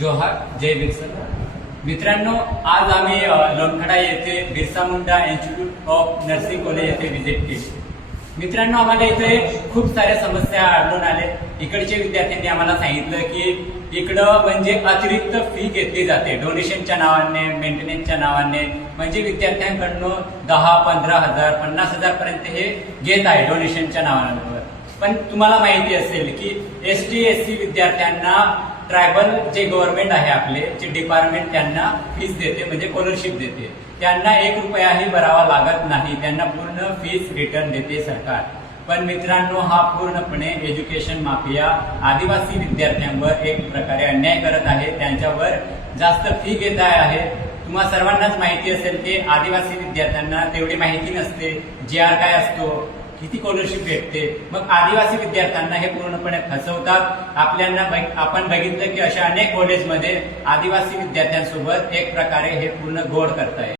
जोहार, जय बिरसा. मित्रांनो, आज आम्ही लोणखडा येथे Birsa Munda institute of nursing college येथे व्हिजिट केली. मित्रांनो, आम्हाला इथे खूप साऱ्या समस्या आढळून आले. इकडच्या विद्यार्थ्यांनी आम्हाला सांगितलं की इकडं म्हणजे अतिरिक्त फी घेतली जाते डोनेशनच्या नावाने, मेंटेनन्सच्या नावाने. म्हणजे विद्यार्थ्यांकडनं 10-15,000 50,000 पर्यंत हे घेत आहे डोनेशनच्या नावावर. पण तुम्हाला माहिती असेल की ST SC विद्यार्थ्यांना ट्रायबल जे गव्हर्नमेंट आहे आपले जे डिपार्टमेंट त्यांना फीस देते, म्हणजे स्कॉलरशिप देते. त्यांना 1 रुपयाही भरावा लागत नाही. त्यांना पूर्ण फीस रिटर्न देते सरकार. पण मित्रांनो, हा पूर्णपणे एज्युकेशन माफिया आदिवासी विद्यार्थ्यांवर एक प्रकारे अन्याय करत आहे. त्यांच्यावर जास्त फी घेत आहे. तुम्हा सर्वांनाच माहिती असेल की आदिवासी विद्यार्थ्यांना तेवढी माहिती नसते. GR काय असतो, किती स्कॉलरशिप भेटते. मग आदिवासी विद्यार्थ्यांना हे पूर्णपणे फसवतात. आपण बघितलं की अशा अनेक कॉलेजमध्ये आदिवासी विद्यार्थ्यांसोबत एक प्रकारे हे पूर्ण गोड करताय.